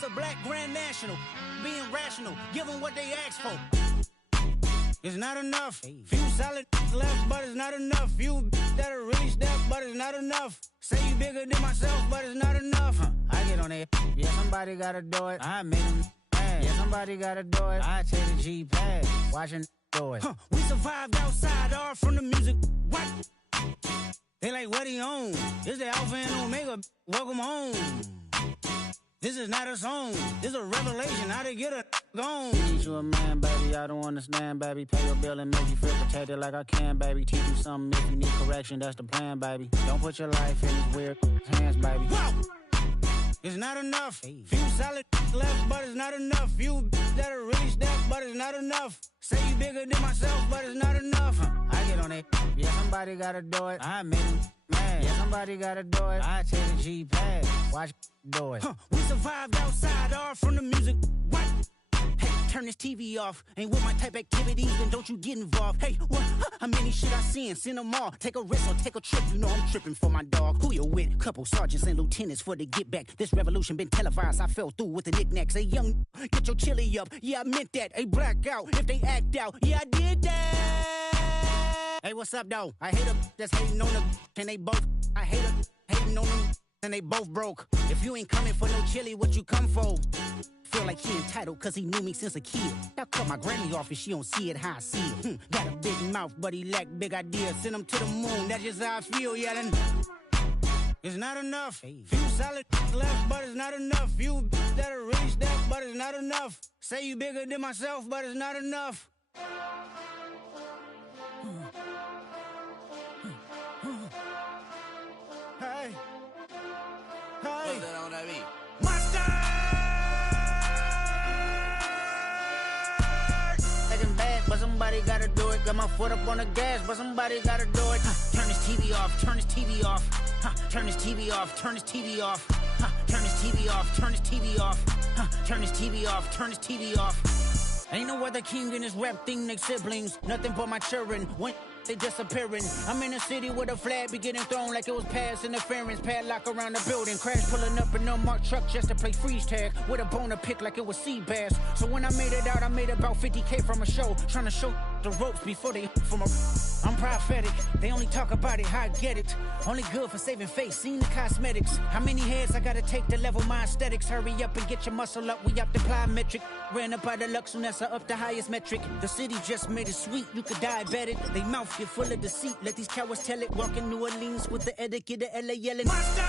What's a black grand national? Being rational, give them what they ask for. It's not enough. Few solid left, but it's not enough. Few that'll really step, but it's not enough. Say you bigger than myself, but it's not enough. I get on it. Yeah, somebody gotta do it. I made them mad. Yeah, somebody gotta do it. I take the G-pad. Watching do it. We survived outside, all from the music. What? They like, what he on? This the Alpha and Omega. Welcome home. This is not a song. This is a revelation. How to get a gone. Teach you a man, baby. I don't understand, baby. Pay your bill and make you feel protected like I can, baby. Teach you something if you need correction. That's the plan, baby. Don't put your life in these weird hands, baby. Whoa! It's not enough. Few solid left, but it's not enough. Few that'll really step, but it's not enough. Say you bigger than myself, but it's not enough. I get on it. Yeah, somebody gotta do it. I made them mad. Yeah, somebody gotta do it. I take the G-pad. Watch do it. We survived outside, all from the music. What? Hey, turn this TV off. Ain't with my type activities, then don't you get involved. Hey, what? How many shit I seen? Send them all. Take a risk or take a trip. You know I'm tripping for my dog. Who you with? Couple sergeants and lieutenants for the get back. This revolution been televised. I fell through with the knickknacks. Hey, young, get your chili up. Yeah, I meant that. Hey, black out if they act out. Yeah, I did that. Hey, what's up, though? I hate them that's hating on them. And they both. I hate them hating on them. And they both broke. If you ain't coming for no chili, what you come for? Feel like he entitled cause he knew me since a kid. I cut my granny off and she don't see it how I see it. Got a big mouth but he lack big ideas. Send him to the moon, that's just how I feel yelling. It's not enough. Few solid left but it's not enough. Few that'll really step but it's not enough. Say you bigger than myself but it's not enough. Hey. Hey. Monster! Taking bad, but somebody gotta do it. Got my foot up on the gas, but somebody gotta do it. Turn this TV off, turn this TV off. Turn this TV off, turn this TV off. Turn this TV off, turn this TV off. Turn this TV off, turn this TV off. Ain't no other king in this rap thing, they siblings. Nothing but my children. When they disappearing. I'm in a city where the flag be getting thrown like it was pass interference. Padlock around the building. Crash pulling up an unmarked truck just to play freeze tag. With a bone to pick like it was sea bass. So when I made it out, I made about 50K from a show. Trying to show the ropes before they from a... I'm prophetic. They only talk about it, how I get it. Only good for saving face, seen the cosmetics. How many heads I gotta take to level my aesthetics? Hurry up and get your muscle up, we up the plyometric. Ran up out of luck, soon as I up the highest metric. The city just made it sweet, you could diabetic. They mouth get full of deceit, let these cowards tell it. Walking New Orleans with the etiquette of LA yelling Monster!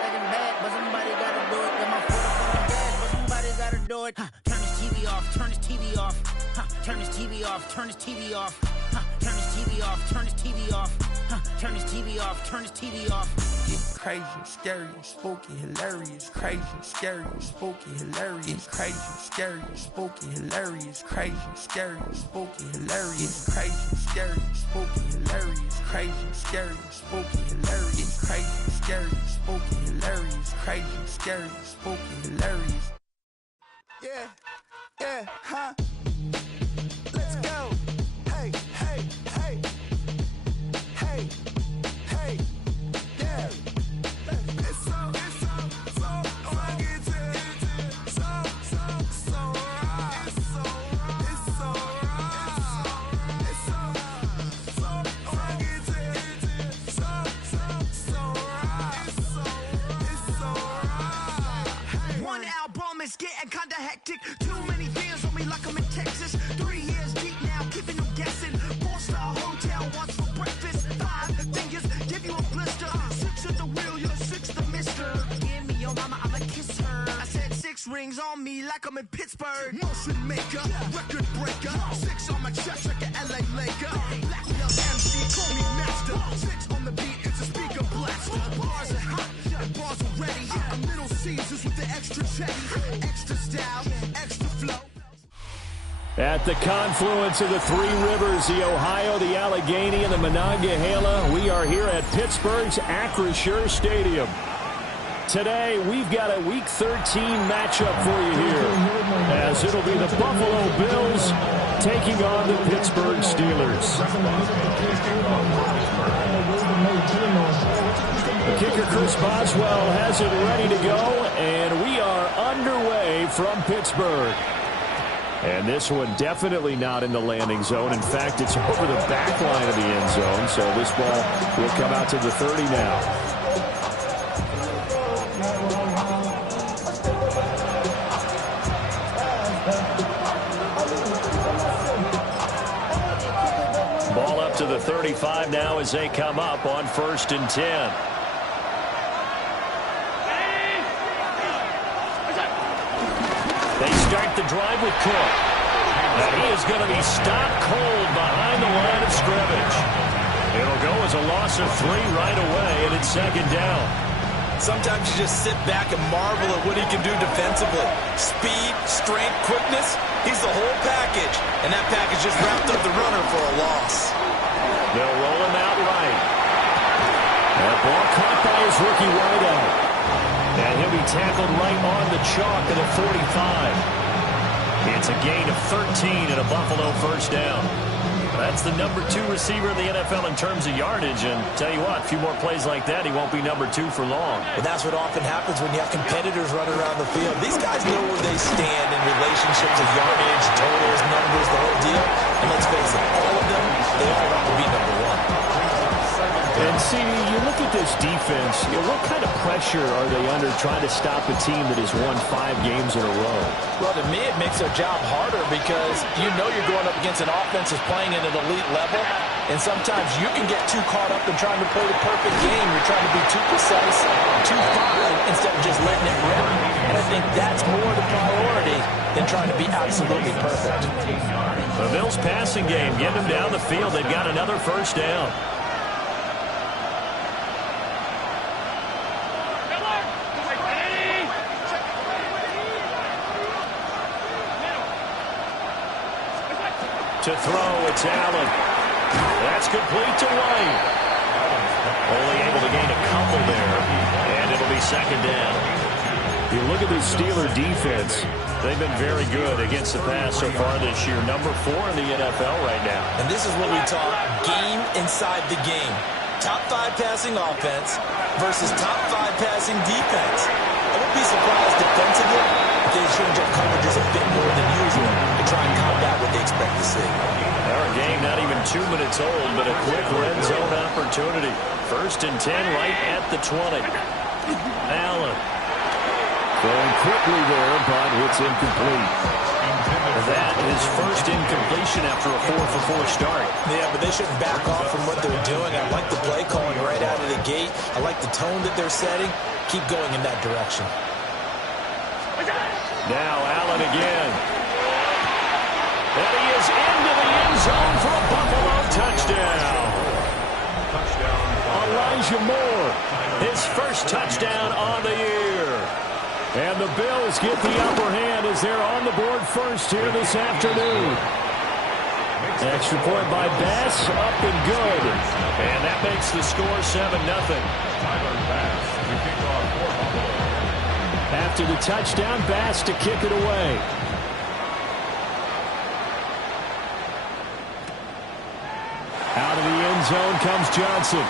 Looking bad, but somebody gotta do it. Got my foot up on the gas, but somebody gotta do it. Turn this TV off, turn this TV off. Turn this TV off, turn this TV off. Turn this TV off, turn this TV off. Turn this TV off, turn this TV off. Crazy, scary, spooky, hilarious. Crazy, scary, spooky, hilarious. Crazy, scary, spooky, hilarious. Crazy, scary, spooky, hilarious. Crazy, scary, spooky, hilarious. Crazy, scary, spooky, hilarious. Crazy, scary, spooky, hilarious. Crazy, scary, spooky, hilarious. Yeah, yeah, huh? Let's go. Hey, hey, hey. Hey, hey, yeah. It's so rugged, so raw. It's so rugged, so raw. One album is getting kinda hectic. Too many fans on me like I'm in Texas. 3 years deep now, keeping them guessing. 4-star hotel once for breakfast. 5 fingers give you a blister. 6 at the wheel, you're 6 the mister. Give me your mama, I'ma kiss her. I said 6 rings on me like I'm in Pittsburgh. Motion maker, record breaker. 6 on my chest like an LA Laker. Black belt MC, call me master. 6 on the beat, it's a speaker blaster. Bars are hot, and bars are ready. I'm Little Caesars with the extra chetty. Extra style, extra flow. At the confluence of the 3 rivers, the Ohio, the Allegheny, and the Monongahela, we are here at Pittsburgh's Acrisure Stadium. Today, we've got a Week 13 matchup for you here, as it'll be the Buffalo Bills taking on the Pittsburgh Steelers. The kicker, Chris Boswell, has it ready to go, and we are underway from Pittsburgh. And this one definitely not in the landing zone. In fact, it's over the back line of the end zone, so this ball will come out to the 30 now. Ball up to the 35 now as they come up on 1st and 10. They start the drive with Cook. And he is going to be stopped cold behind the line of scrimmage. It'll go as a loss of 3 right away, and it's 2nd down. Sometimes you just sit back and marvel at what he can do defensively. Speed, strength, quickness, he's the whole package. And that package just wrapped up the runner for a loss. They'll roll him out right. That ball caught by his rookie wideout. And he'll be tackled right on the chalk at the 45. It's a gain of 13 and a Buffalo 1st down. That's the number 2 receiver in the NFL in terms of yardage. And tell you what, a few more plays like that, he won't be number 2 for long. Well, that's what often happens when you have competitors running around the field. These guys know where they stand in relationship to yardage, totals, numbers, the whole deal. And let's face it, all of them, they all want to be number 1. And see, you look at this defense, what kind of pressure are they under trying to stop a team that has won 5 games in a row? Well, to me, it makes their job harder because you know you're going up against an offense that's playing at an elite level, and sometimes you can get too caught up in trying to play the perfect game. You're trying to be too precise, too fine, instead of just letting it rip. And I think that's more the priority than trying to be absolutely perfect. The Bills' passing game, getting them down the field. They've got another 1st down. To throw, it's Allen. That's complete to White. Only able to gain a couple there, and it'll be 2nd down. You look at the Steeler defense. They've been very good against the pass so far this year. Number 4 in the NFL right now. And this is what we talk game inside the game. Top 5 passing offense versus top 5 passing defense. I won't be surprised defensively if they change up coverages a bit more than usual to try and combat what they expect to see. Our game not even 2 minutes old, but a quick red zone opportunity. 1st and 10 right at the 20. Allen going quickly there, but it's incomplete. That is 1st incompletion after a 4-for-4 start. Yeah, but they shouldn't back off from what they're doing. I like the play calling right out of the gate. I like the tone that they're setting. Keep going in that direction. Now Allen again. And he is into the end zone for a Buffalo touchdown. Elijah Moore, his 1st touchdown on the year. And the Bills get the upper hand as they're on the board first here this afternoon. Extra point by Bass, up and good. And that makes the score 7-0. After the touchdown, Bass to kick it away. Out of the end zone comes Johnson.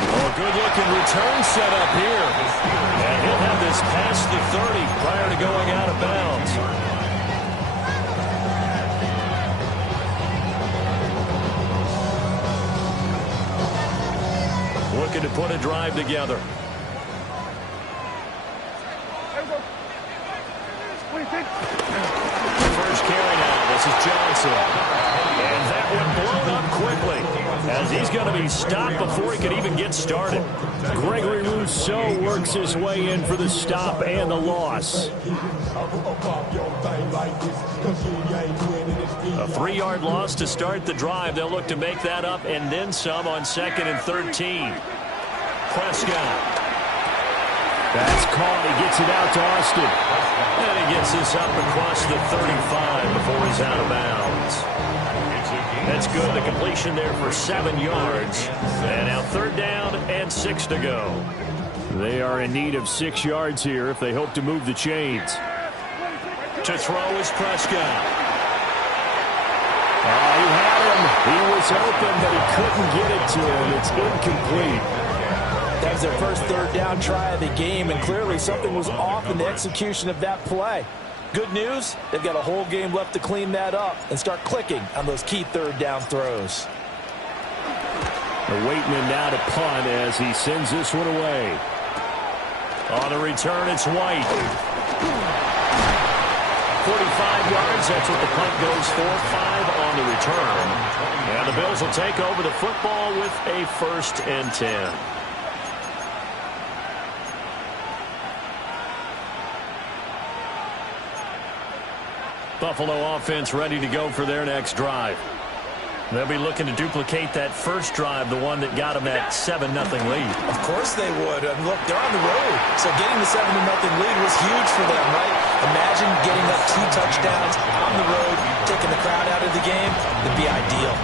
Oh, good-looking return set up here. And he'll have this past the 30 prior to going out of bounds. Looking to put a drive together. First carry now. This is Johnson. And that one blown up quickly as he's going to be stopped before he could even get started. Gregory Rousseau works his way in for the stop and the loss. A 3-yard loss to start the drive. They'll look to make that up and then some on 2nd and 13. Prescott. That's caught. He gets it out to Austin. And he gets this up across the 35 before he's out of bounds. That's good. The completion there for 7 yards. And now 3rd down and 6 to go. They are in need of 6 yards here if they hope to move the chains. To throw is Prescott. Oh, he had him. He was was open, but he couldn't get it to him. It's incomplete. That was their first third down try of the game, and clearly something was off in the execution of that play. Good news, they've got a whole game left to clean that up and start clicking on those key third down throws. They're waiting in now to punt as he sends this one away. On the return, it's White. 45 yards, that's what the punt goes for. 5 on the return. And the Bills will take over the football with a 1st and 10. Buffalo offense ready to go for their next drive. They'll be looking to duplicate that first drive, the one that got them that 7-0 lead. Of course they would. And look, they're on the road. So getting the 7-0 lead was huge for them, right? Imagine getting up 2 touchdowns on the road, taking the crowd out of the game. It'd be ideal.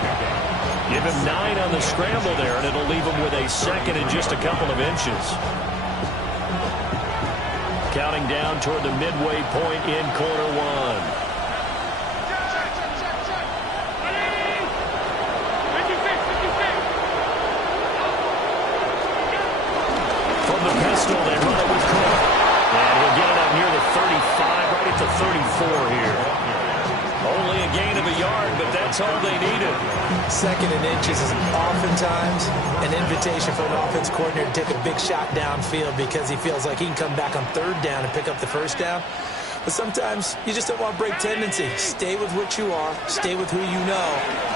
Give him 9 on the scramble there, and it'll leave him with a second and just a couple of inches. Counting down toward the midway point in quarter 1. The pistol, they run it with Cook. And he'll get it up near the 35, right at the 34 here. Only a gain of a yard, but that's all they needed. 2nd and inches is oftentimes an invitation for an offense coordinator to take a big shot downfield because he feels like he can come back on 3rd down and pick up the 1st down. But sometimes you just don't want to break tendency. Stay with what you are, stay with who you know,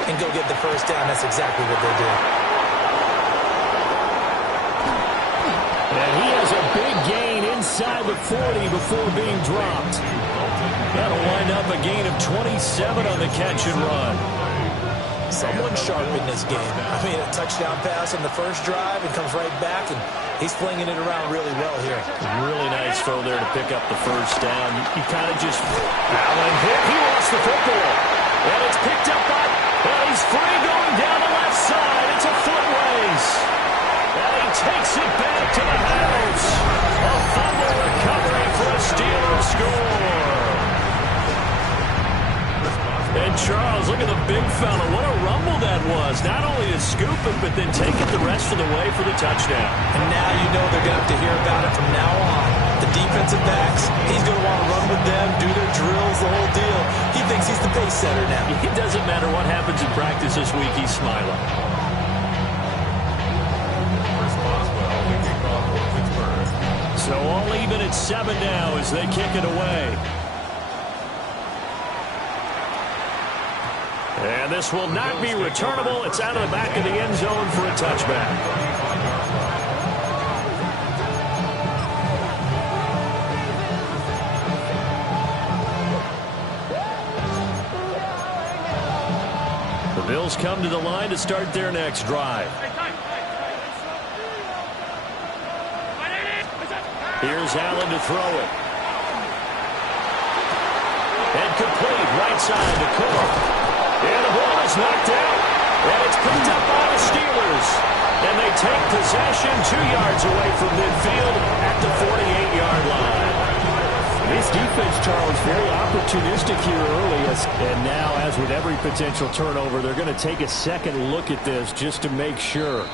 and go get the 1st down. That's exactly what they did. And he has a big gain inside the 40 before being dropped. That'll wind up a gain of 27 on the catch and run. Someone sharp in this game. I mean, a touchdown pass on the first drive and comes right back, and he's flinging it around really well here. Really nice throw there to pick up the 1st down. You kind of just... Allen hit. He lost the football. And it's picked up by... Well, he's free going down the left side. It's a foot race. And he takes it back to the house. A fumble recovery for a Steelers score. And Charles, look at the big fella. What a rumble that was. Not only to scoop it, but then take it the rest of the way for the touchdown. And now you know they're going to have to hear about it from now on. The defensive backs, he's going to want to run with them, do their drills, the whole deal. He thinks he's the pace setter now. It doesn't matter what happens in practice this week. He's smiling. So all even at 7 now as they kick it away. And this will not be returnable. It's out of the back of the end zone for a touchback. The Bills come to the line to start their next drive. Here's Allen to throw it. And complete, right side to Cook. And the ball is knocked out. And it's picked up by the Steelers. And they take possession 2 yards away from midfield at the 48-yard line. This defense, Charles, very opportunistic here early. And now, as with every potential turnover, they're going to take a second look at this just to make sure.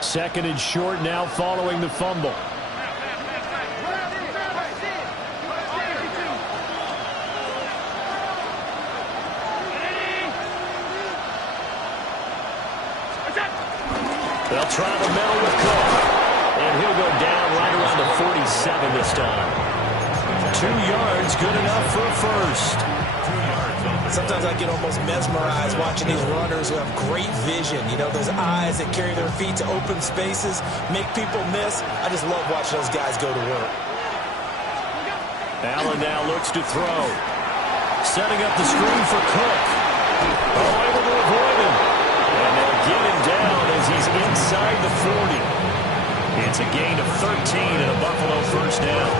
Second and short now following the fumble. They'll try the middle with Cook. And he'll go down right around the 47 this time. 2 yards, good enough for a first. Sometimes I get almost mesmerized watching these runners who have great vision. You know, those eyes that carry their feet to open spaces, make people miss. I just love watching those guys go to work. Allen now looks to throw. Setting up the screen for Cook. Oh, able to avoid him. And they'll get him down as he's inside the 40. It's a gain of 13 and a Buffalo first down.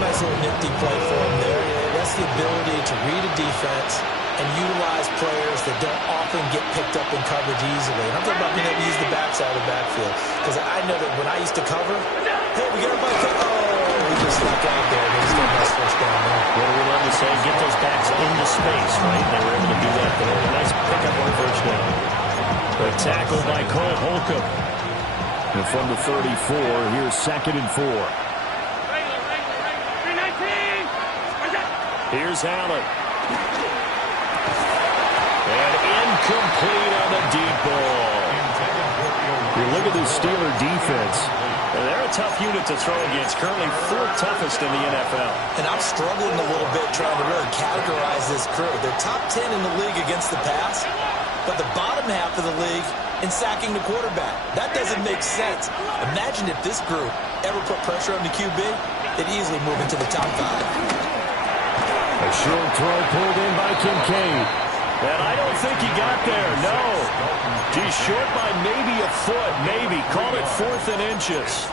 Nice little nifty play for him there. That's the ability to read a defense and utilize players that don't often get picked up in coverage easily. And I'm talking about being able to use the backside of the backfield. Because I know that when I used to cover, hey, we got everybody covered. Oh, he just snuck out there, and he's going to miss first down there. What do we love to say? Get those backs into space, right? They were able to do that there. A nice pickup on first down. The tackle by Cole Holcomb. And from the 34, here's 2nd and 4. Here's Allen. And incomplete on the deep ball. You look at this Steeler defense. They're a tough unit to throw against. Currently 4th toughest in the NFL. And I'm struggling a little bit trying to really categorize this crew. They're top 10 in the league against the pass, but the bottom half of the league in sacking the quarterback. That doesn't make sense. Imagine if this group ever put pressure on the QB, they'd easily move into the top 5. A short throw pulled in by Kincaid. And I don't think he got there, no. He's short by maybe a foot, maybe. Call it 4th and inches.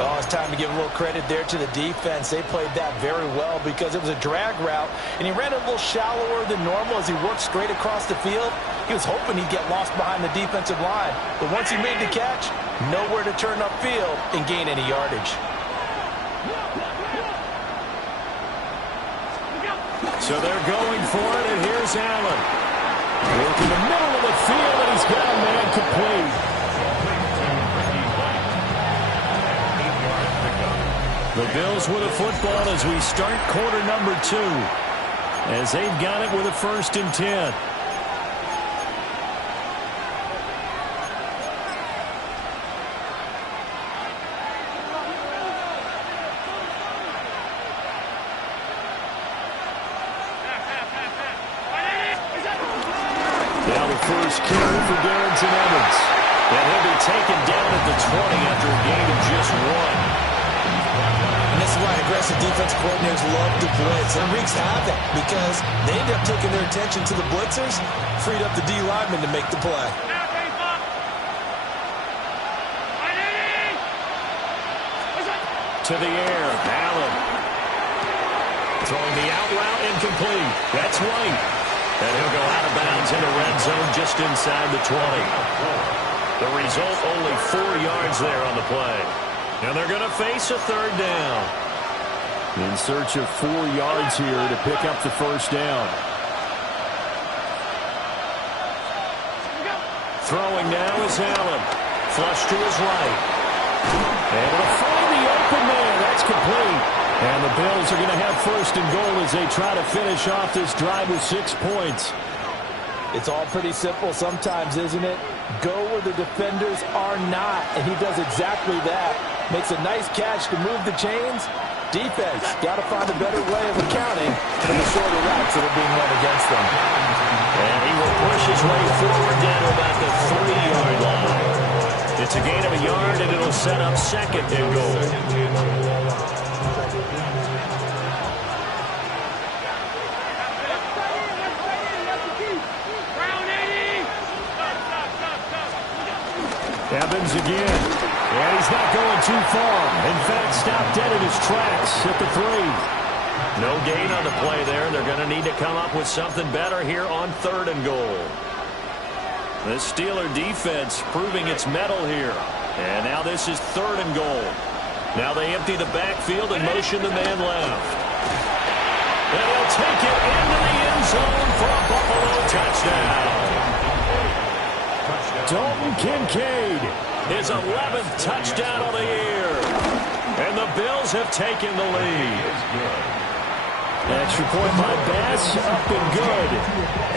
Oh, it's time to give a little credit there to the defense. They played that very well because it was a drag route, and he ran a little shallower than normal as he worked straight across the field. He was hoping he'd get lost behind the defensive line. But once he made the catch, nowhere to turn upfield and gain any yardage. So they're going for it, and here's Allen. Working the middle of the field, and he's got a man complete. The Bills with a football as we start quarter number 2. As they've got it with a 1st and 10. Now the first carry for Darrington Evans. And he'll be taken down at the 20 after a gain of just 1. And this is why aggressive defense coordinators love to blitz. It wreaks havoc because they end up taking their attention to the blitzers, freed up the D lineman to make the play. To the air, Allen. Throwing the out route incomplete. That's White. And he'll go out of bounds in the red zone just inside the 20. The result, only 4 yards there on the play. And they're going to face a 3rd down. In search of 4 yards here to pick up the first down. Throwing now is Allen. Flush to his right. Able to find the open man. That's complete. And the Bills are going to have 1st and goal as they try to finish off this drive with 6 points. It's all pretty simple sometimes, isn't it? Go where the defenders are not, and he does exactly that. Makes a nice catch to move the chains. Defense got to find a better way of accounting for the shorter routes that are being run against them. And he will push his way forward down to about the 3-yard line. It's a gain of a yard, and it'll set up 2nd and goal. Evans again. And he's not going too far. In fact, stopped dead in his tracks at the 3. No gain on the play there. They're going to need to come up with something better here on 3rd and goal. The Steeler defense proving its mettle here. And now this is 3rd and goal. Now they empty the backfield and motion the man left. And he'll take it into the end zone for a Buffalo touchdown. Dalton Kincaid, his 11th touchdown of the year. And the Bills have taken the lead. Extra point by Bass, up and good.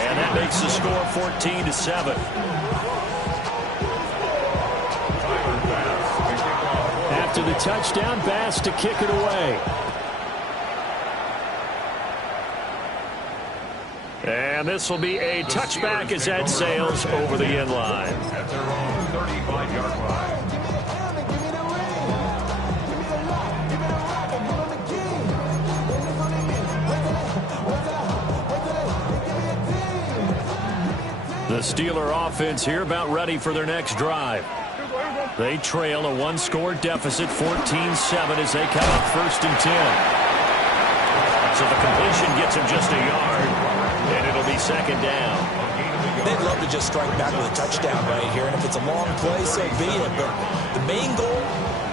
And that makes the score 14-7. After the touchdown, Bass to kick it away. And this will be a touchback as that sails over the end line. At their own 35-yard line. The Steeler offense here about ready for their next drive. They trail a one-score deficit, 14-7, as they come up 1st and 10. So the completion gets him just a yard. second down. They'd love to just strike back with a touchdown right here, and if it's a long play, so be it. But the main goal,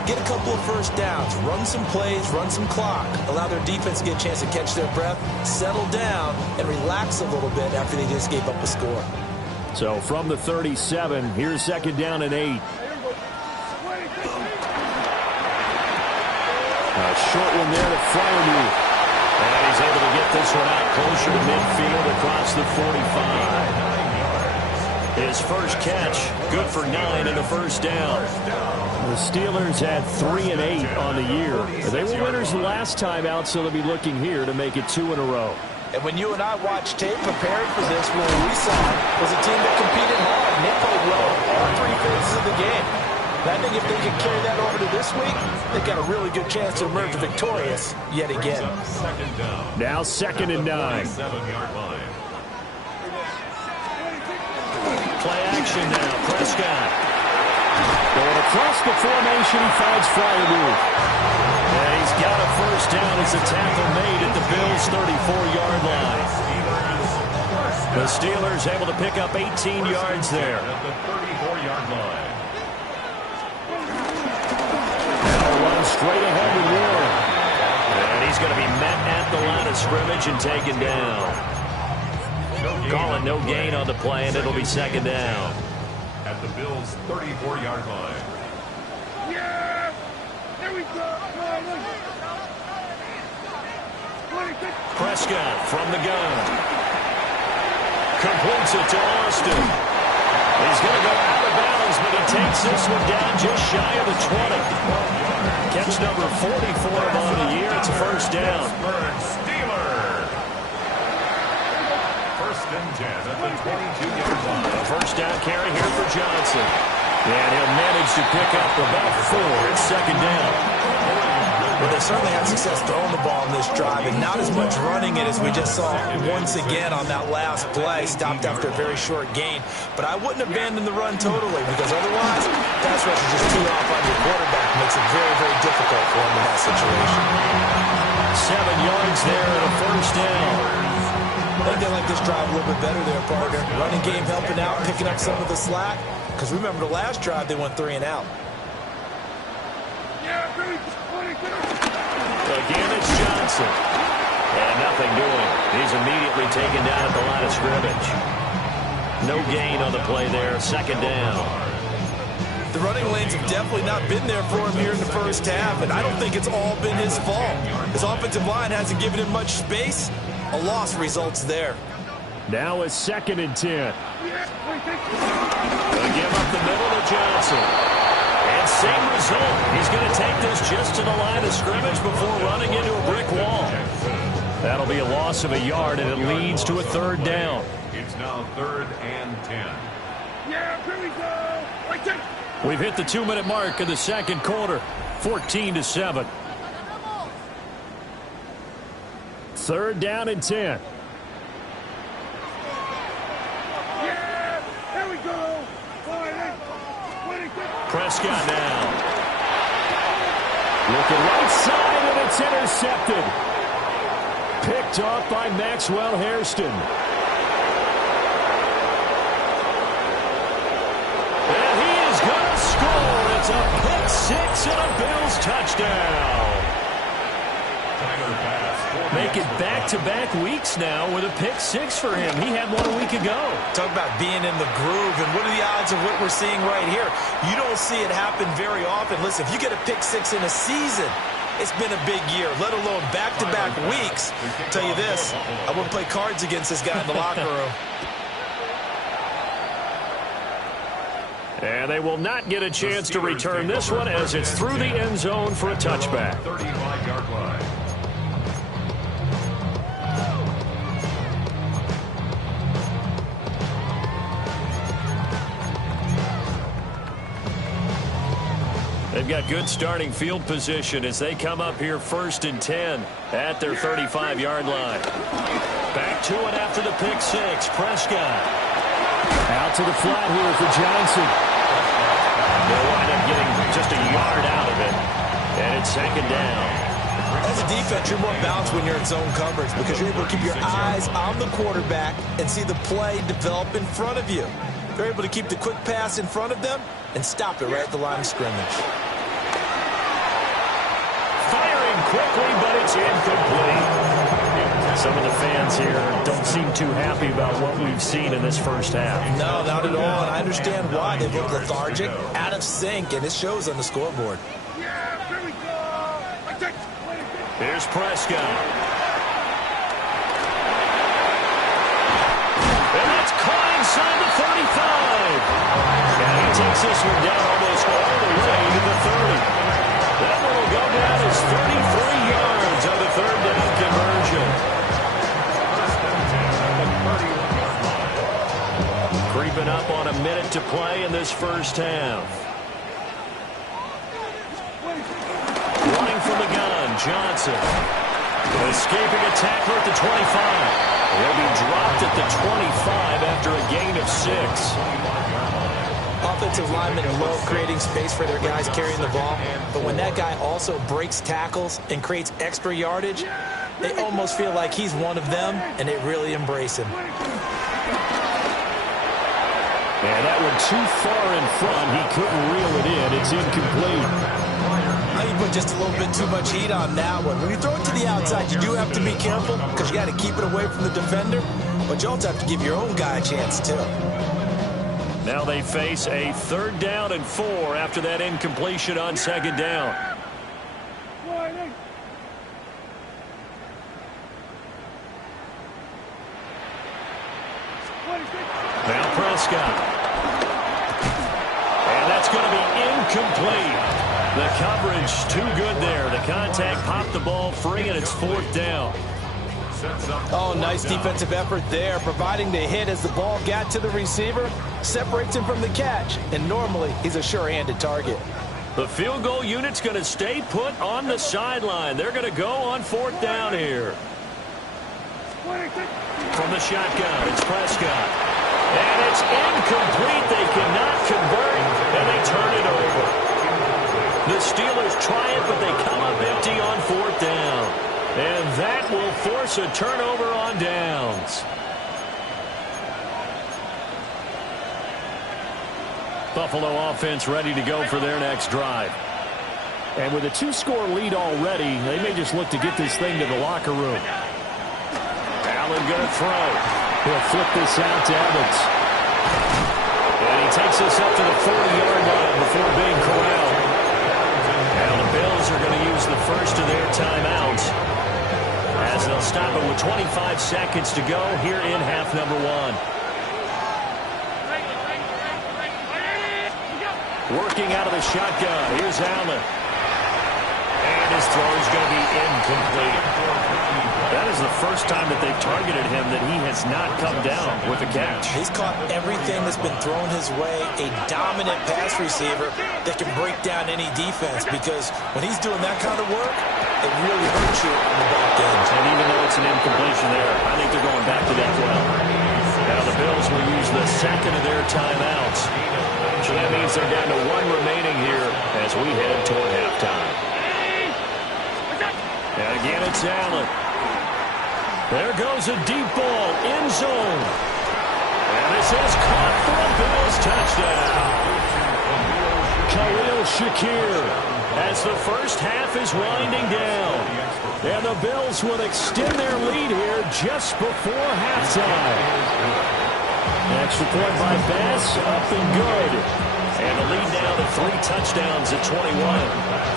get a couple of first downs, run some plays, run some clock, allow their defense to get a chance to catch their breath, settle down, and relax a little bit after they just gave up a score. So from the 37, here's second down and 8. A short one there to Freiermuth. And he's able to get this one out closer to midfield across the 45. His first catch, good for 9 and a first down. The Steelers had 3 and 8 on the year. They were winners the last time out, so they'll be looking here to make it 2 in a row. And when you and I watched tape preparing for this, what we saw was a team that competed hard, and they played well in all 3 phases of the game. And I think if they can carry that over to this week, they've got a really good chance to emerge victorious yet again. Now second and 9. Play action now. Prescott. Going across the formation, he finds Freiermuth. And he's got a first down as a tackle made at the Bills' 34-yard line. The Steelers able to pick up 18 yards there. At the 34-yard line. Now run straight ahead to Warren. And he's going to be met at the line of scrimmage and taken down. Calling no gain on the play, and it'll be second down. At the Bills' 34-yard line. Yeah! There we go! Prescott from the gun. Completes it to Austin. He's going to go out of bounds, but he takes this one down just shy of the 20. Catch number 44 on the year. It's a first down. First and 10 at the 22-yard line. A first down carry here for Johnson. And he'll manage to pick up about 4. It's second down. Well, they certainly had success throwing the ball in this drive, and not as much running it as we just saw once again on that last play. Stopped after a very short gain. But I wouldn't abandon the run totally, because otherwise, pass rush is just too off on your quarterback. It makes it very, very difficult for him in that situation. 7 yards there and a first down. I think they like this drive a little bit better there, partner. Running game helping out, picking up some of the slack. Because remember, the last drive, they went 3 and out. Again, it's Johnson. And nothing doing. He's immediately taken down at the line of scrimmage. No gain on the play there. Second down. The running lanes have definitely not been there for him here in the first half, and I don't think it's all been his fault. His offensive line hasn't given him much space. A loss results there. Now it's second and 10. They'll give up the middle to Johnson. And same result. He's going to take this just to the line of scrimmage before running into a brick wall. That'll be a loss of a yard, and it leads to a third down. It's now 3rd and 10. Yeah, here we go! Right there! We've hit the 2-minute mark of the second quarter. 14-7. Third down and 10. Yeah! Here we go! Prescott now. Looking right side, and it's intercepted. Picked off by Maxwell Hairston. And he is going to score. It's a pick six and a Bills touchdown. Making back-to-back weeks now with a pick six for him. He had one a week ago. Talk about being in the groove, and what are the odds of what we're seeing right here? You don't see it happen very often. Listen, if you get a pick six in a season, it's been a big year, let alone back-to-back weeks. I'll tell you this, I wouldn't play cards against this guy in the locker room. And they will not get a chance to return this one as it's through the end zone for a touchback. 35-yard line. They've got good starting field position as they come up here 1st and 10 at their 35-yard line. Back to it after the pick six. Prescott. Out to the flat here for Johnson. They'll wind up getting just a yard out of it. And it's second down. As a defense, you're more balanced when you're in zone coverage because you're able to keep your eyes on the quarterback and see the play develop in front of you. They're able to keep the quick pass in front of them and stop it right at the line of scrimmage. Firing quickly, but it's incomplete. Some of the fans here don't seem too happy about what we've seen in this first half. No, not at all, and I understand why. They look lethargic, out of sync, and it shows on the scoreboard. Yeah, here we go. Here's Prescott. And that's caught inside the 35. And he takes this one down almost all the way to the 30. That one will go down as 33 yards on the third down conversion. Creeping up on a minute to play in this first half. Running from the gun, Johnson. Escaping a tackler at the 25. He'll be dropped at the 25 after a gain of 6. Offensive linemen love creating space for their guys carrying the ball, but when that guy also breaks tackles and creates extra yardage, they almost feel like he's one of them, and they really embrace him. And that one too far in front. He couldn't reel it in. It's incomplete. Now you put just a little bit too much heat on that one. When you throw it to the outside, you do have to be careful because you got to keep it away from the defender, but you also have to give your own guy a chance too. Now they face a 3rd down and 4 after that incompletion on 2nd down. Now Prescott. And that's going to be incomplete. The coverage too good there. The contact popped the ball free, and it's 4th down. Oh, nice defensive effort there, providing the hit as the ball got to the receiver, separates him from the catch, and normally he's a sure-handed target. The field goal unit's going to stay put on the sideline. They're going to go on 4th down here. From the shotgun, it's Prescott. And it's incomplete. They cannot convert, and they turn it over. The Steelers try it, but they come up empty on 4th down. And that will force a turnover on downs. Buffalo offense ready to go for their next drive. And with a 2-score lead already, they may just look to get this thing to the locker room. Allen going to throw. He'll flip this out to Evans. And he takes this up to the 40-yard line before being corralled. Now the Bills are going to use the first of their timeouts as they'll stop it with 25 seconds to go here in half number 1. Working out of the shotgun. Here's Allen. And his throw is going to be incomplete. That is the first time that they've targeted him that he has not come down with a catch. He's caught everything that's been thrown his way. A dominant pass receiver that can break down any defense, because when he's doing that kind of work, it really hurts you in the back end. And even though it's an incompletion there, I think they're going back to that well. Now the Bills will use the second of their timeouts. So that means they're down to 1 remaining here as we head toward halftime. And again, it's Allen. There goes a deep ball, end zone. And this is caught for a Bills touchdown. Khalil Shakir as the first half is winding down. And the Bills will extend their lead here just before halftime. Extra point by Bass, up and good. And the lead now to 3 touchdowns at 21.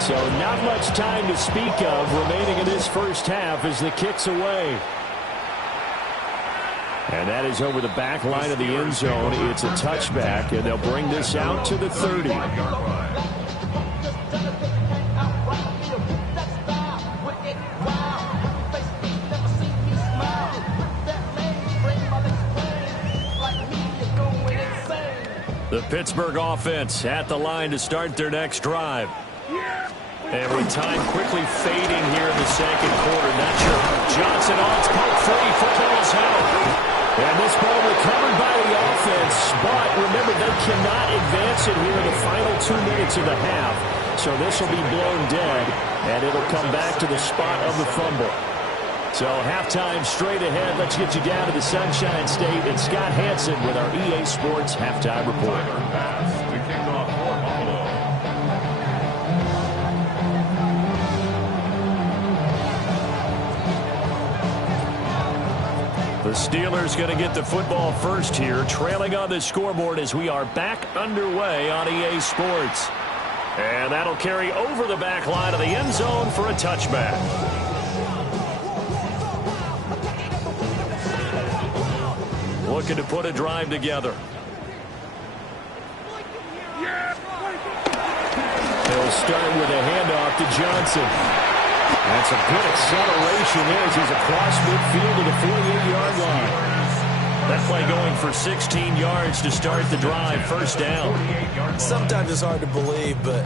So not much time to speak of remaining in this first half as the kick's away. And that is over the back line of the end zone. It's a touchback, and they'll bring this out to the 30. The Pittsburgh offense at the line to start their next drive. And with time quickly fading here in the second quarter, not sure. Johnson on, it's poked free, football's out. And this ball recovered by the offense, but remember, they cannot advance it here in the final 2 minutes of the half. So this will be blown dead. And it'll come back to the spot of the fumble. So halftime straight ahead. Let's get you down to the Sunshine State and Scott Hansen with our EA Sports halftime report. The Steelers going to get the football first here, trailing on the scoreboard as we are back underway on EA Sports. And that'll carry over the back line of the end zone for a touchback. Looking to put a drive together. He'll start with a handoff to Johnson. That's a good acceleration there as he's across midfield to the 48-yard line. That play going for 16 yards to start the drive, first down. Sometimes it's hard to believe, but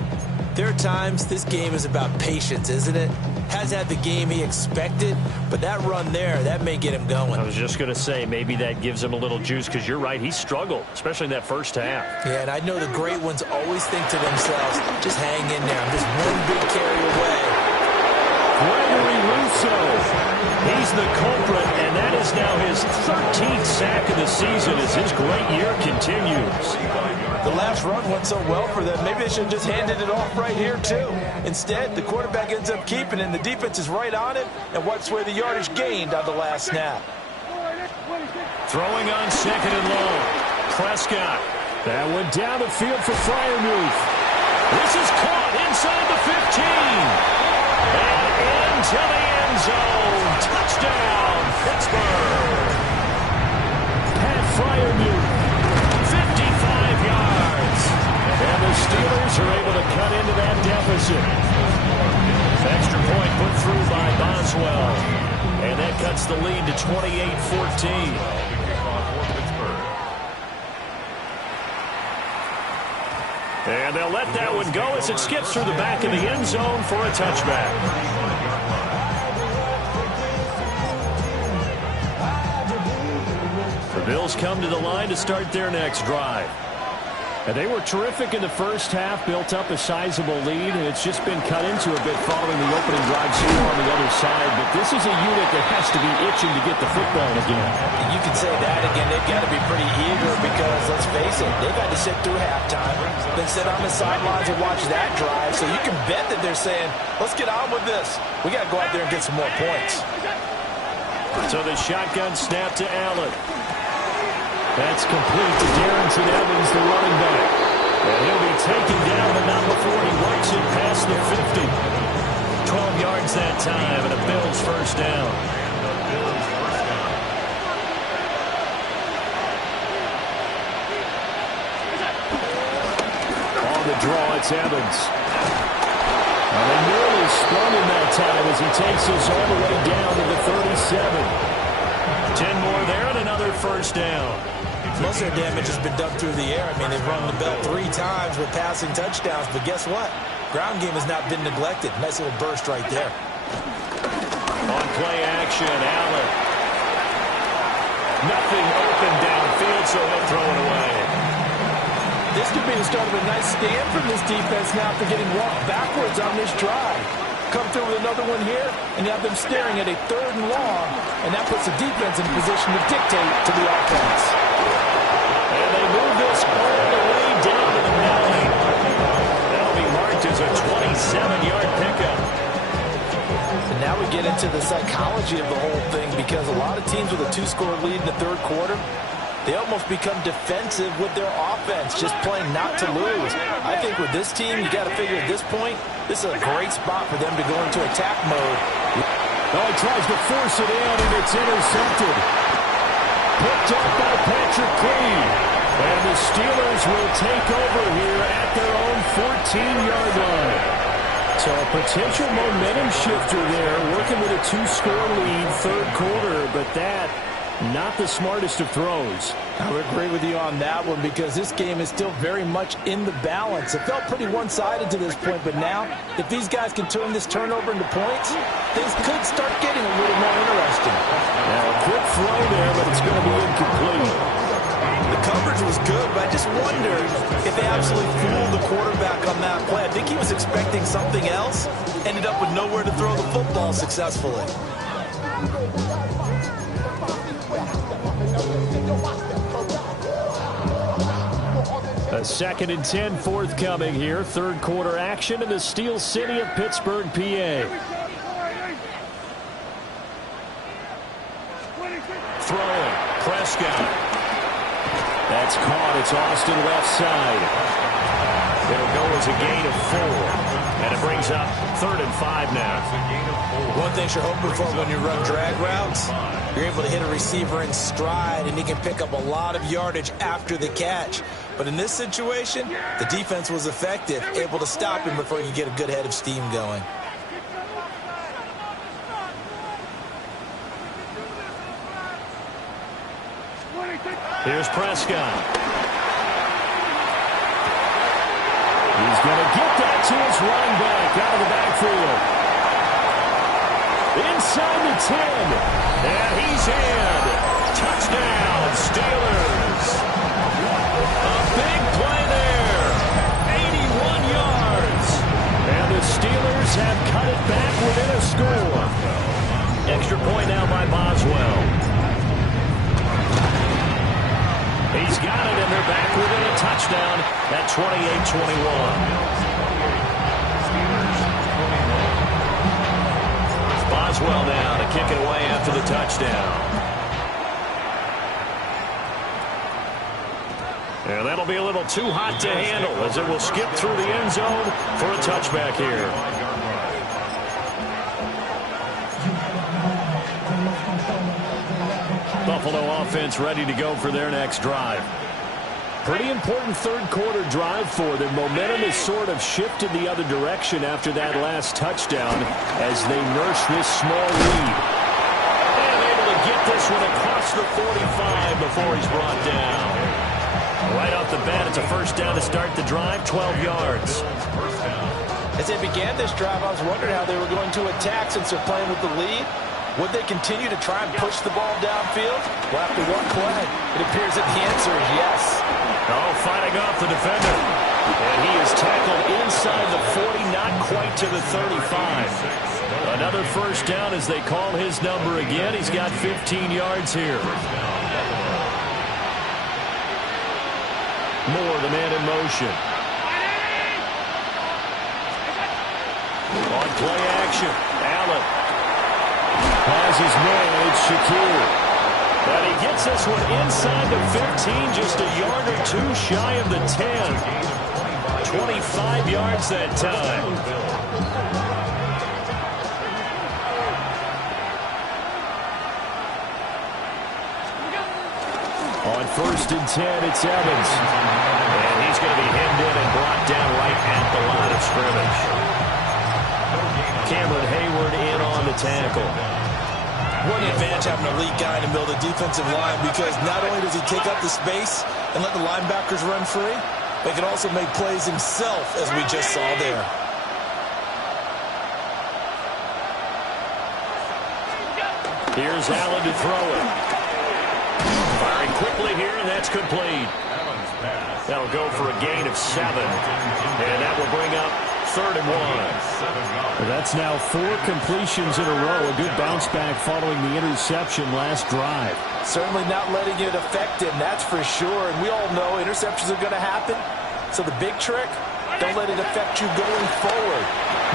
there are times this game is about patience, isn't it? Hasn't had the game he expected, but that run there, that may get him going. I was just going to say, maybe that gives him a little juice, because you're right, he struggled, especially in that first half. Yeah, and I know the great ones always think to themselves, just hang in there, I'm just one big carry away. Gregory Rousseau, he's the culprit, and that is now his 13th sack of the season as his great year continues. The last run went so well for them, maybe they should have just handed it off right here, too. Instead, the quarterback ends up keeping it, and the defense is right on it and wipes away the yardage gained on the last snap. Throwing on second and long. Prescott. That went down the field for Freiermuth. This is caught inside the 15. And into the end zone. Touchdown, Pittsburgh. Pat Freiermuth, 55 yards. And the Steelers are able to cut into that deficit. Extra point put through by Boswell. And that cuts the lead to 28-14. And they'll let that one go as it skips through the back of the end zone for a touchback. The Bills come to the line to start their next drive. And they were terrific in the first half, built up a sizable lead, and it's just been cut into a bit following the opening drive score on the other side. But this is a unit that has to be itching to get the football again. You can say that again. They've got to be pretty eager because, let's face it, they've had to sit through halftime, then sit on the sidelines and watch that drive. So you can bet that they're saying, let's get on with this. We got to go out there and get some more points. So the shotgun snap to Allen. That's complete to Darrington Evans, the running back. And he'll be taken down, but not before he works it past the 50. 12 yards that time, and a Bills first down. On the draw, it's Evans. And they nearly spun him that time as he takes us all the way down to the 37. 10 more there and another first down. Most of their damage has been done through the air. I mean, they've rung the bell 3 times with passing touchdowns, but guess what? Ground game has not been neglected. Nice little burst right there. On play action, Allen. Nothing open downfield, so he'll throw it away. This could be the start of a nice stand from this defense now after getting walked backwards on this drive. Come through with another one here, and you have them staring at a 3rd and long, and that puts the defense in position to dictate to the offense. And they move this all the way down to the 9. That'll be marked as a 27-yard pickup. And now we get into the psychology of the whole thing, because a lot of teams with a 2-score lead in the 3rd quarter, they almost become defensive with their offense, just playing not to lose. I think with this team, you got to figure at this point, this is a great spot for them to go into attack mode. Oh, he tries to force it in, and it's intercepted. Picked up by Patrick Queen. And the Steelers will take over here at their own 14-yard line. So a potential momentum shifter there, working with a 2-score lead, 3rd quarter, but that not the smartest of throws. I would agree with you on that one, because this game is still very much in the balance. It felt pretty one-sided to this point, but now, if these guys can turn this turnover into points, things could start getting a little more interesting. Now, a good throw there, but it's going to be incomplete. The coverage coverage was good, but I just wonder if they absolutely fooled the quarterback on that play. I think he was expecting something else, ended up with nowhere to throw the football successfully. A 2nd and 10 forthcoming here. Third quarter action in the Steel City of Pittsburgh, PA. Throwing. Prescott. That's caught. It's Austin left side. It'll go as a gain of 4. And it brings up 3rd and 5 now. One thing you're hoping for when you run drag routes, you're able to hit a receiver in stride, and he can pick up a lot of yardage after the catch. But in this situation, the defense was effective, able to stop him before he could get a good head of steam going. Here's Prescott. He's going to get that to his running back out of the backfield. Inside the 10. And he's in. Touchdown, Steelers. A big play there. 81 yards. And the Steelers have cut it back within a score. Extra point now by Boswell. He's got it, and they're back within a touchdown at 28-21. Boswell now to kick it away after the touchdown. And that'll be a little too hot to handle as it will skip through the end zone for a touchback here. Buffalo offense ready to go for their next drive. Pretty important third quarter drive for them. Momentum has sort of shifted the other direction after that last touchdown as they nurse this small lead. And able to get this one across the 45 before he's brought down. Right off the bat, it's a first down to start the drive, 12 yards. As they began this drive, I was wondering how they were going to attack since they're playing with the lead. Would they continue to try and push the ball downfield? Well, after one play, it appears that the answer is yes. Oh, fighting off the defender. And he is tackled inside the 40, not quite to the 35. Another first down as they call his number again. He's got 15 yards here. Moore, the man in motion. On play action, Allen has his man. It's Shakir. But he gets this one inside the 15, just a yard or two shy of the 10. 25 yards that time. On 1st and 10, it's Evans. And he's going to be hemmed in and brought down right at the line of scrimmage. Cameron Hayward in on the tackle. What an advantage having an elite guy in the middle of the defensive line, because not only does he take up the space and let the linebackers run free, but he can also make plays himself, as we just saw there. Here's Allen to throw it. Firing quickly here, and that's complete. That'll go for a gain of 7. And that will bring up 3rd and 1. That's now 4 completions in a row. A good bounce back following the interception last drive. Certainly not letting it affect him, that's for sure. And we all know interceptions are going to happen. So the big trick, don't let it affect you going forward.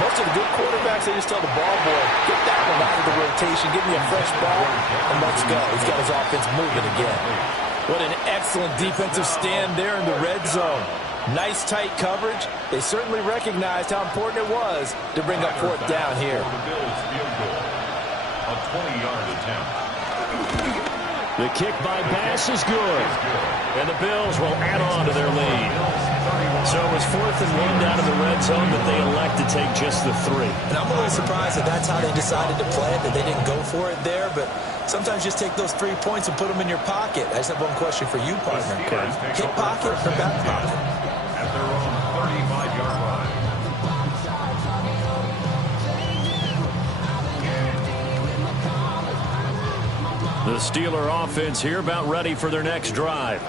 Most of the good quarterbacks, they just tell the ball boy, get that one out of the rotation, give me a fresh ball, and let's go. He's got his offense moving again. What an excellent defensive stand there in the red zone. Nice tight coverage. They certainly recognized how important it was to bring up 4th down here. A 20-yard attempt. The kick by Bass is good. And the Bills will add on to their lead. So it was 4th and 1 down in the red zone, but they elect to take just the 3. And I'm a little surprised that that's how they decided to play it, that they didn't go for it there. But sometimes just take those 3 points and put them in your pocket. I just have one question for you, partner. Okay. Hip pocket or back pocket? At their own 35-yard line. The Steeler offense here about ready for their next drive.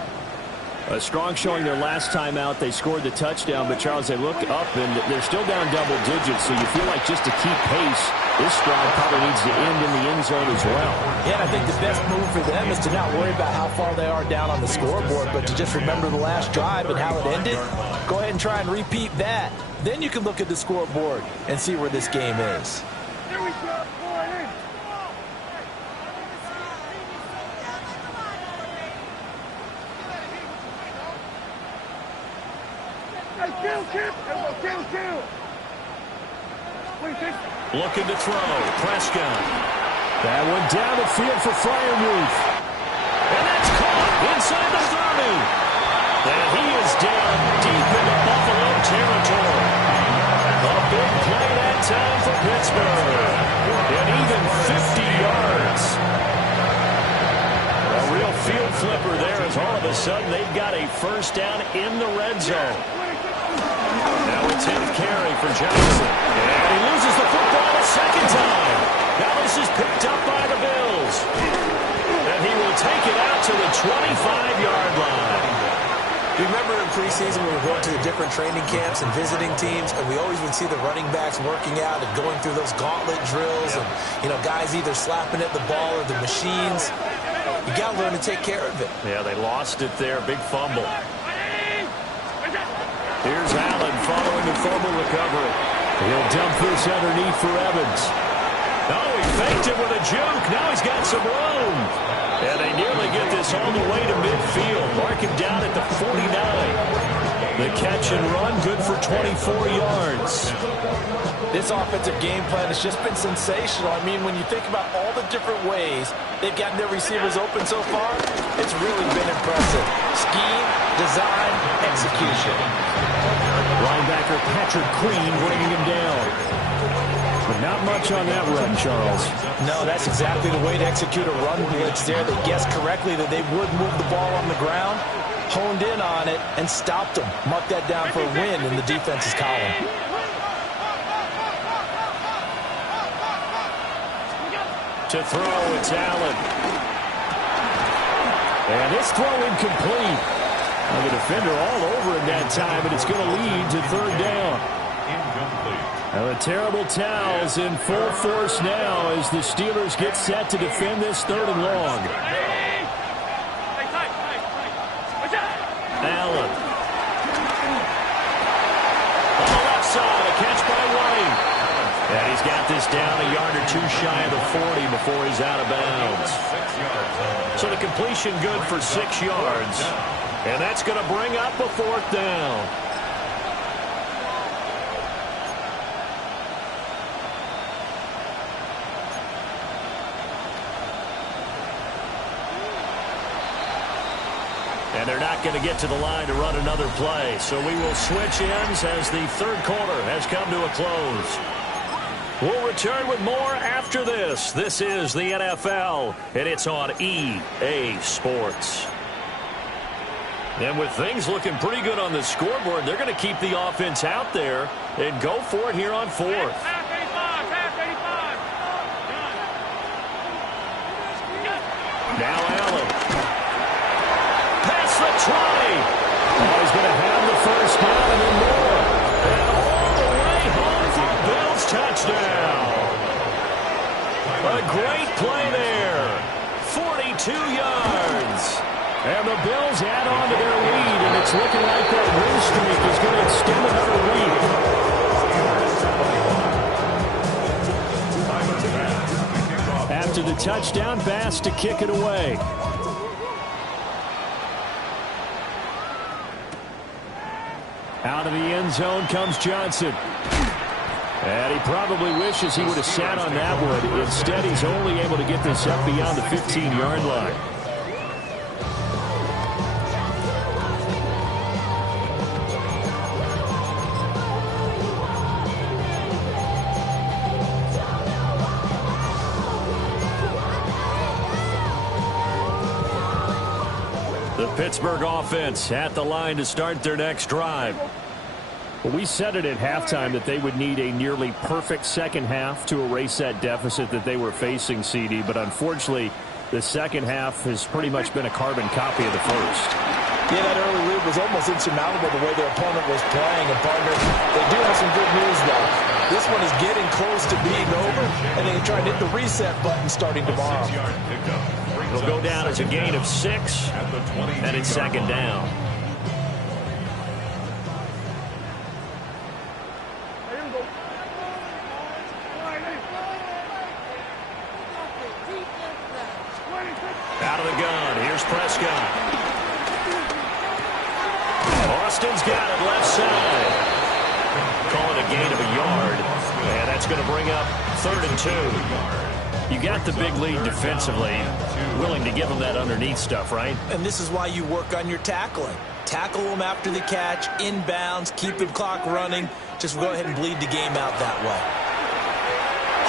A strong showing their last time out. They scored the touchdown, but, Charles, they look up, and they're still down double digits, so you feel like just to keep pace, this drive probably needs to end in the end zone as well. Yeah, and I think the best move for them is to not worry about how far they are down on the scoreboard, but to just remember the last drive and how it ended. Go ahead and try and repeat that. Then you can look at the scoreboard and see where this game is. Here we go. Kill. Looking to throw. Prescott. That one down the field for Freiermuth. And that's caught inside the 30. And he is down deep into Buffalo territory. A big play that time for Pittsburgh. And even 50 yards. A real field flipper there as all of a sudden they've got a first down in the red zone. Now a 10th carry for Johnson. And he loses the football a second time. Now this is picked up by the Bills. And he will take it out to the 25-yard line. You remember in preseason when we were going to the different training camps and visiting teams, and we always would see the running backs working out and going through those gauntlet drills, and, you know, guys either slapping at the ball or the machines. You got to learn to take care of it. Yeah, they lost it there. Big fumble. Here's Allen following the fumble recovery. He'll dump this underneath for Evans. Oh, he faked it with a juke. Now he's got some room. And they nearly get this all the way to midfield. Mark him down at the 49. The catch and run, good for 24 yards. This offensive game plan has just been sensational. I mean, when you think about all the different ways they've gotten their receivers open so far, it's really been impressive. Scheme, design, execution. Linebacker Patrick Queen bringing him down. But not much on that run, Charles. No, that's exactly the way to execute a run blitz there. They guessed correctly that they would move the ball on the ground, honed in on it, and stopped them. Mark that down for a win in the defense's column. To throw, it's Allen. And this throw incomplete. Well, the defender all over him that time, and it's going to lead to third down. Incomplete. Now the terrible towels in full force now as the Steelers get set to defend this third and long. Allen. On the left side, a catch by White. And he's got this down a yard or two shy of the 40 before he's out of bounds. So the completion good for 6 yards. And that's going to bring up a fourth down. And they're not going to get to the line to run another play. So we will switch ends as the third quarter has come to a close. We'll return with more after this. This is the NFL, and it's on EA Sports. And with things looking pretty good on the scoreboard, they're going to keep the offense out there and go for it here on fourth. Now Allen. Past the 20. Oh, he's going to have the first down and then more. And all the way home for a Bills touchdown. A great play there. 42 yards. And the Bills add on to their lead, and it's looking like that win streak is going to extend another week. After the touchdown, Bass to kick it away. Out of the end zone comes Johnson. And he probably wishes he would have sat on that one. Instead, he's only able to get this up beyond the 15-yard line. The Pittsburgh offense at the line to start their next drive. Well, we said it at halftime that they would need a nearly perfect second half to erase that deficit that they were facing, CD. But unfortunately, the second half has pretty much been a carbon copy of the first. Yeah, that early was almost insurmountable the way their opponent was playing. And, partner, they do have some good news, though. This one is getting close to being over, and they can try and hit the reset button starting tomorrow. It'll go down as a gain of 6, and it's second down. Out of the gun, here's Prescott. Austin's got it left side. Call it a gain of a yard, and that's going to bring up 3rd and 2. You got the big lead defensively, willing to give them that underneath stuff, right? And this is why you work on your tackling. Tackle them after the catch, inbounds, keep the clock running. Just go ahead and bleed the game out that way.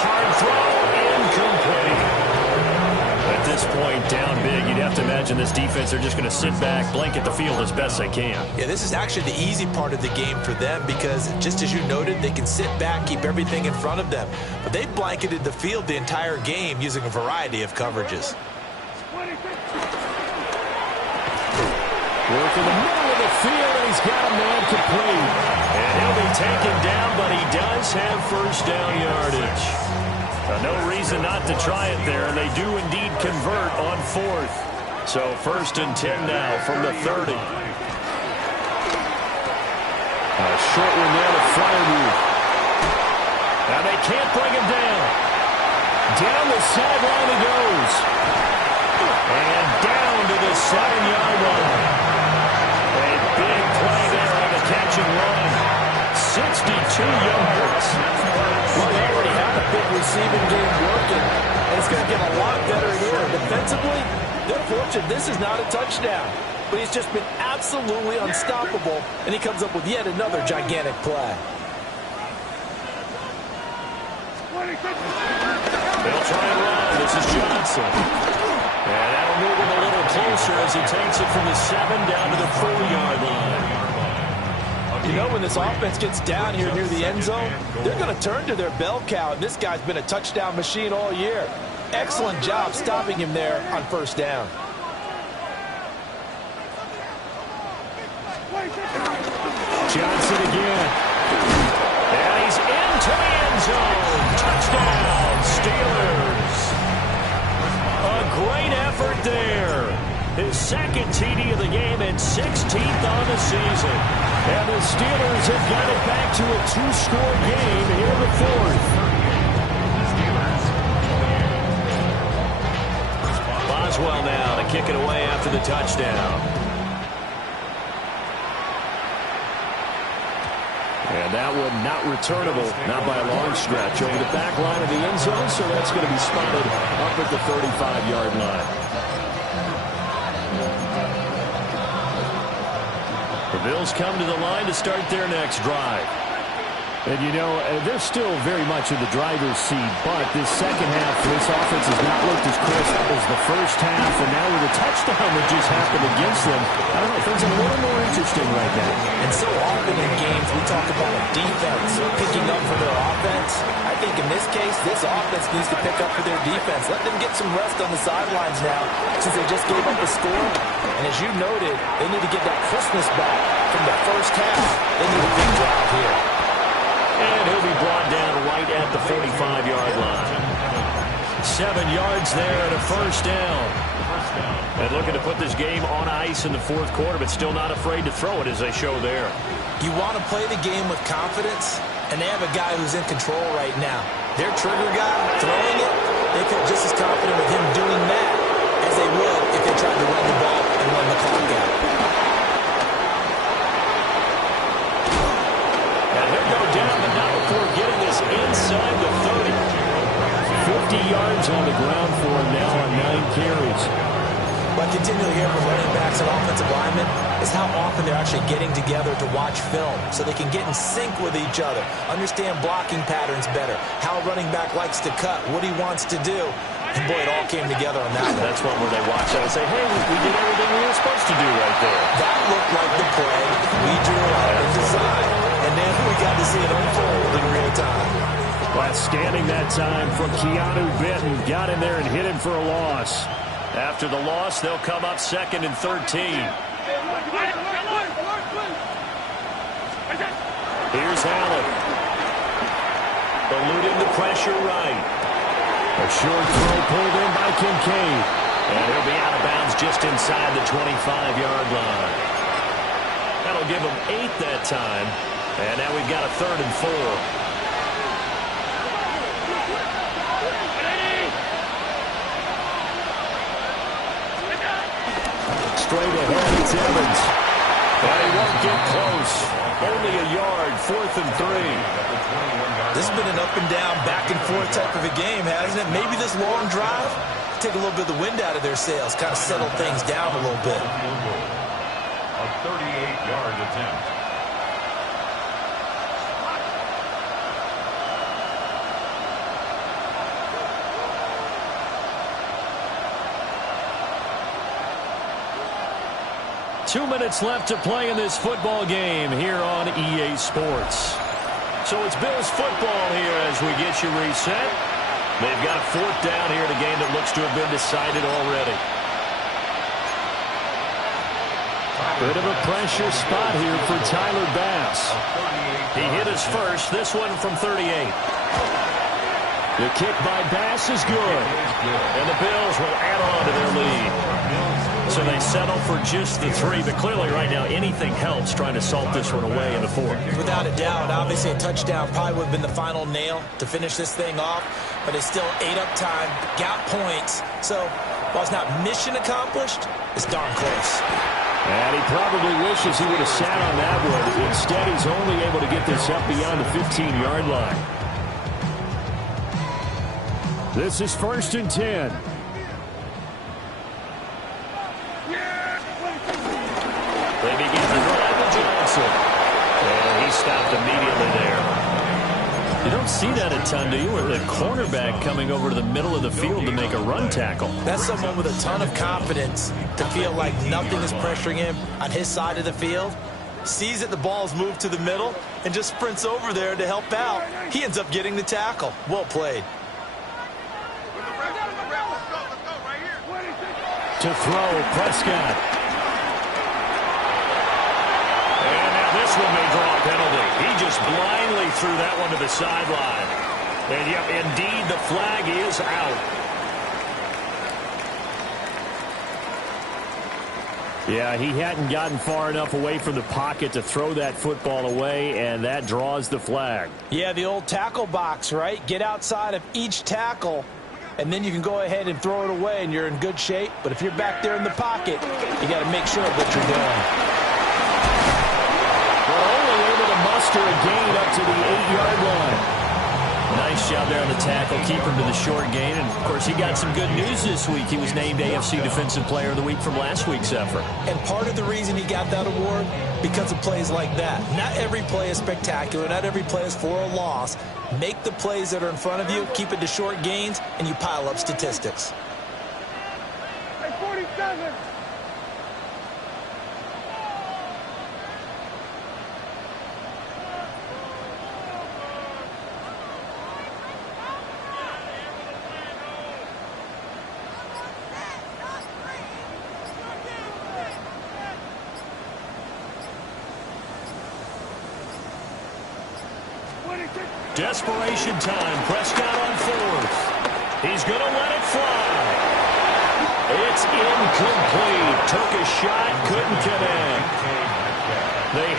Hard throw, incomplete. At this point, down big, you'd have to imagine this defense are just going to sit back, blanket the field as best they can. Yeah, this is actually the easy part of the game for them because, just as you noted, they can sit back, keep everything in front of them. But they've blanketed the field the entire game using a variety of coverages. Work in the middle of the field, and he's got a man complete. And he'll be taken down, but he does have first down yardage. No reason not to try it there, and they do indeed convert on 4th. So 1st and 10 now from the 30. A short one there to Freiermuth. Now they can't bring him down. Down the sideline he goes. And down to the 7-yard line. A big play there on the catch and run. 62 yards. Well, they already have a big receiving game working, and it's going to get a lot better here. Defensively, they're fortunate this is not a touchdown, but he's just been absolutely unstoppable, and he comes up with yet another gigantic play. They'll try and run. This is Johnson. And that'll move him a little closer as he takes it from the 7 down to the 4-yard line. You know, when this offense gets down here near the end zone, they're going to turn to their bell cow, and this guy's been a touchdown machine all year. Excellent job stopping him there on 1st down. Johnson again. And he's into the end zone. Touchdown, Steelers. A great effort there. His 2nd TD of the game and 16th on the season. And the Steelers have got it back to a 2-score game here in the 4th. Boswell now to kick it away after the touchdown. And that one not returnable, not by a long stretch, over the back line of the end zone, so that's going to be spotted up at the 35-yard line. The Bills come to the line to start their next drive. And, you know, they're still very much in the driver's seat, but this second half for this offense has not looked as crisp as the first half, and now with a touchdown that just happened against them, I don't know, things are a little more interesting right now. And so often in games, we talk about a defense picking up for their offense. I think in this case, this offense needs to pick up for their defense. Let them get some rest on the sidelines now, since they just gave up a score. And as you noted, they need to get that crispness back from the first half. They need a big drive here. And he'll be brought down right at the 45-yard line. 7 yards there and a first down. And looking to put this game on ice in the 4th quarter, but still not afraid to throw it as they show there. You want to play the game with confidence, and they have a guy who's in control right now. Their trigger guy, throwing it, they feel just as confident with him doing that as they would if they tried to run the ball and run the clock out. And he'll go down, but not before getting this inside the 30. 50 yards on the ground for him now on 9 carries. What I continually hear from running backs and offensive linemen is how often they're actually getting together to watch film so they can get in sync with each other, understand blocking patterns better, how a running back likes to cut, what he wants to do. And, boy, it all came together on that one. That's one where they watch that and say, hey, we did everything we were supposed to do right there. That looked like the play we drew up and designed. And then we got to see it unfold in real time. Standing that time from Keanu Benton. Got in there and hit him for a loss. After the loss, they'll come up 2nd and 13. pressure right. A short throw pulled in by Kincaid. And he'll be out of bounds just inside the 25-yard line. That'll give him 8 that time. And now we've got a 3rd and 4. Straight ahead, it's Evans. But he won't get close. Only a yard, 4th and 3. This has been an up and down, back and forth type of a game, hasn't it? Maybe this long drive, take a little bit of the wind out of their sails, kind of settle things down a little bit. A 38-yard attempt. Two minutes left to play in this football game here on EA Sports. So it's Bills football here as we get you reset. They've got a 4th down here in a game that looks to have been decided already. Bit of a pressure spot here for Tyler Bass. He hit his first, this one from 38. The kick by Bass is good. And the Bills will add on to their lead. So they settle for just the 3, but clearly right now anything helps trying to salt this one away in the 4th. Without a doubt, obviously a touchdown probably would have been the final nail to finish this thing off, but they still ate up time, got points. So while it's not mission accomplished, it's darn close. And he probably wishes he would have sat on that one. Instead, he's only able to get this up beyond the 15-yard line. This is 1st and 10. They begin to drive with Johnson. And he stopped immediately there. You don't see that a ton, do you? With a cornerback coming over to the middle of the field to make a run tackle. That's someone with a ton of confidence to feel like nothing is pressuring him on his side of the field. Sees that the ball's moved to the middle and just sprints over there to help out. He ends up getting the tackle. Well played. To throw, Prescott. This one may draw a penalty. He just blindly threw that one to the sideline. And, yep, indeed, the flag is out. Yeah, he hadn't gotten far enough away from the pocket to throw that football away, and that draws the flag. Yeah, the old tackle box, right? Get outside of each tackle, and then you can go ahead and throw it away, and you're in good shape. But if you're back there in the pocket, you got to make sure of what you're doing. Muster a gain up to the 8-yard line. Nice job there on the tackle, keep him to the short gain. And, of course, he got some good news this week. He was named AFC Defensive Player of the Week from last week's effort. And part of the reason he got that award, because of plays like that. Not every play is spectacular. Not every play is for a loss. Make the plays that are in front of you, keep it to short gains, and you pile up statistics. Hey, 47. Desperation time. Prescott on 4th. He's going to let it fly. It's incomplete. Took a shot, couldn't connect. They